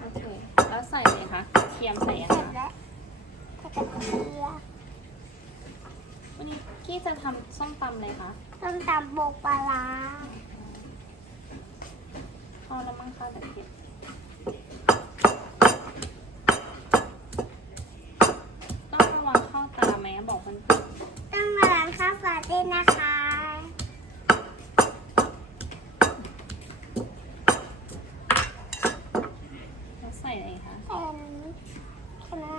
โอเคแล้วใส่อะไรคะเทียมใส่ยังเสร็จคะแล้วใส่กระเทียมวันนี้กี้จะทำส้มตำเลยคะต้มตำโบกปลาร้า พอแล้วมั้งคะตะเกียบต้องระวังเข้าตาไหมบอกมัน ต้องมาล้างข้าวปลาด้วยนะคะ แล้วใส่อะไรคะ ใส่อันนี้คณะ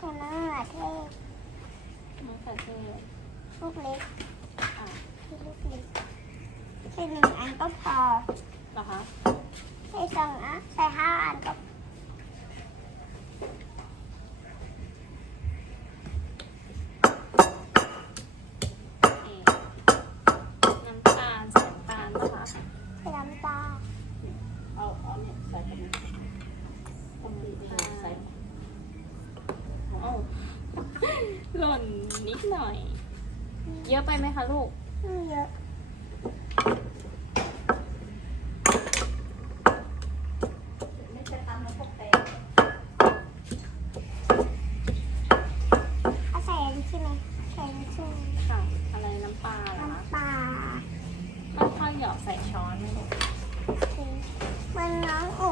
คณะมะเทศ มะเขือเทศ ลู กเล็กอะที่ลูกเล็กใส่หนึ่งอันก็พอเหรอคะใส่สองอันใส่ห้าอันก็น้ำตาลใส่น้ำตาลนะคะใส่น้ำตาลเอาเอาเนี่ยใส่ไปในต้องมีใส่ใส่โอ้หล่นนิดหน่อย เยอะไปไหมคะลูก ไม่เยอะไม่ใช่ตำแล้วพวกแตงเอาใส่อันนี้ใช่ไหมใส่อันนี้ใช่ไหมค่ะ อะไรน้ำปลาเหรอคะน้ำปลาค่อยๆหยอกใส่ช้อนนะลูกโอเคมันน้องอุ่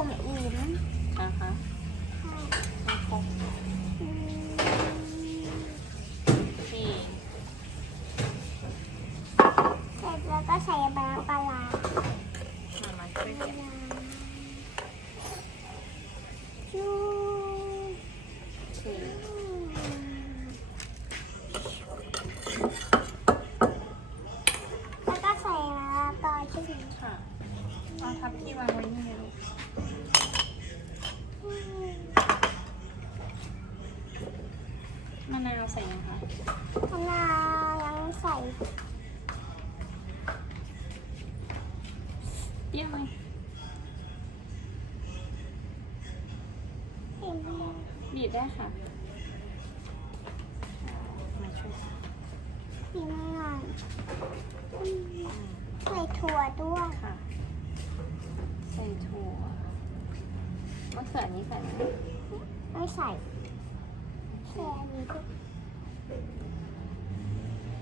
มอิ่ เปรี้ยวไหมเห็นไหมบีบได้ค่ะมาช่วยมีมะนาวอืมใส่ถั่วด้วยค่ะ ใส่ถั่วมะเขือนี้ใส่ไหมไม่ใส่ใส่อันนี้ด้วย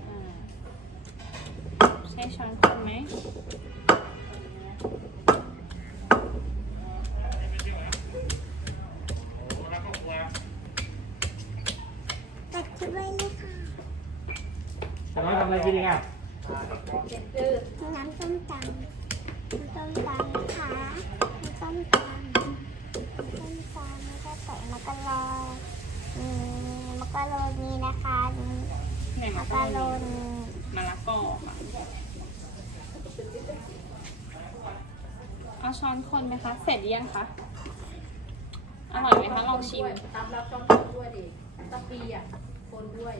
อ่าใช้ช้อนคนไหม ตัดคลิปไว้เลยค่ะ จะมาทำอะไรกินอีกอะน้ำส้มตำน้ำส้มตำนะคะน้ำส้มตำน้ำส้มตำแล้วก็ใส่มะกะลอมีมะกะโรนีนะคะมีไหนมะมะกกะะโรโรนีมะละกอค่ะเอาช้อนคนไหมคะ เสร็จหรือยังคะ อร่อยไหมคะ ลองชิมตำแล้วต้องคนด้วยดิตะปีอะคนด้วย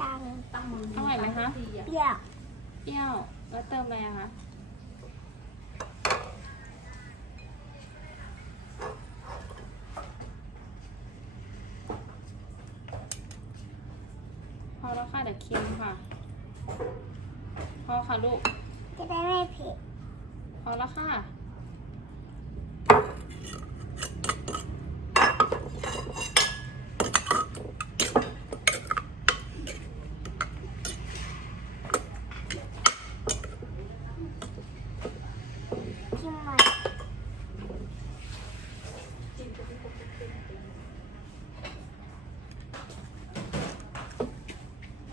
ตังตำมืออร่อยไหมคะปีอะเปรี้ยวเปรี้ยวแล้วเติมอะไรอะคะพอแล้วค่ะเดี๋ยวเค็มค่ะ พอค่ะลูก จะได้ไม่เผ็ดพอแล้วค่ะ ชิมหน่อย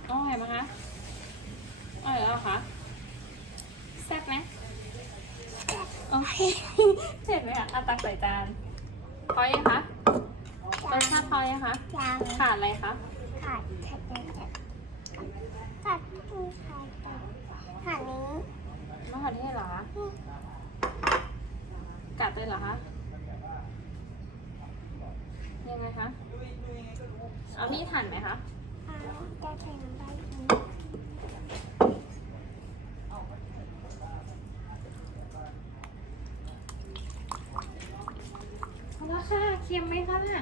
อร่อยไหมคะอร่อยแล้วเหรอ คะแซ่บไหมโอเคเผ็ดไหมคะเอาตักใส่จานพอยังคะรสชาติพอยังคะยังขาดอะไรคะขาดขาดขาดขาดที่ขาดขาดนี้มะเขือเทศเหรอคะกัดเลยเหรอคะยังไงคะเอาที่หั่นไหมคะอ่าจะใส่น้ำตาลอีก เอาละค่ะเค็มไหมคะน่ะ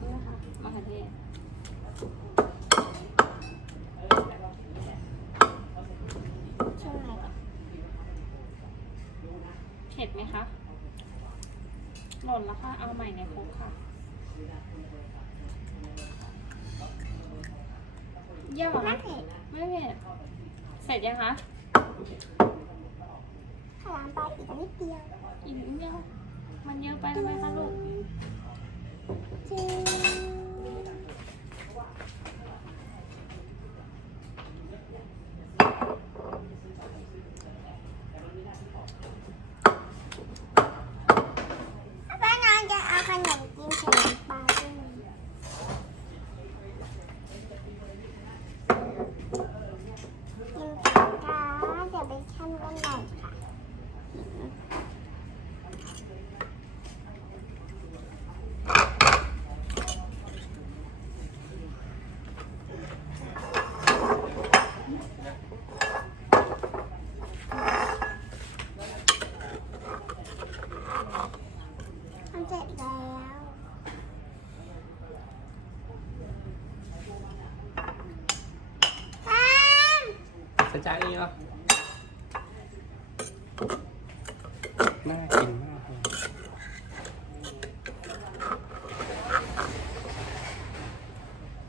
นี่นะคะมะเขือเทศ ผ็ดไหมคะ หล่นแล้ว ค่ะ เอาใหม่ในครกค่ะเยี่ยมเหรอไม่คะเผ็ดไม่เผ็ดเสร็จยังคะขลามไปอีกนิดเดียว อีกนิดเดียว มันเยอะไปทำไมคะลูก จริงป้าน้องจะเอาขนมกินใส่น้ำปลาด้วยไหมกินปากกาเดี๋ยวไปชั่นกันหน่อยค่ะ ทำเสร็จแล้วทำใส่จานเองเหรอน่ากินมากเลย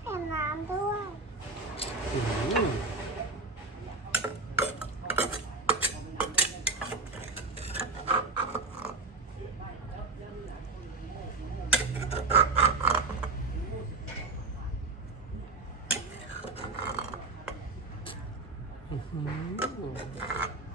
ใส่น้ำด้วย อืม ออื้อหือเสร็จแล้ว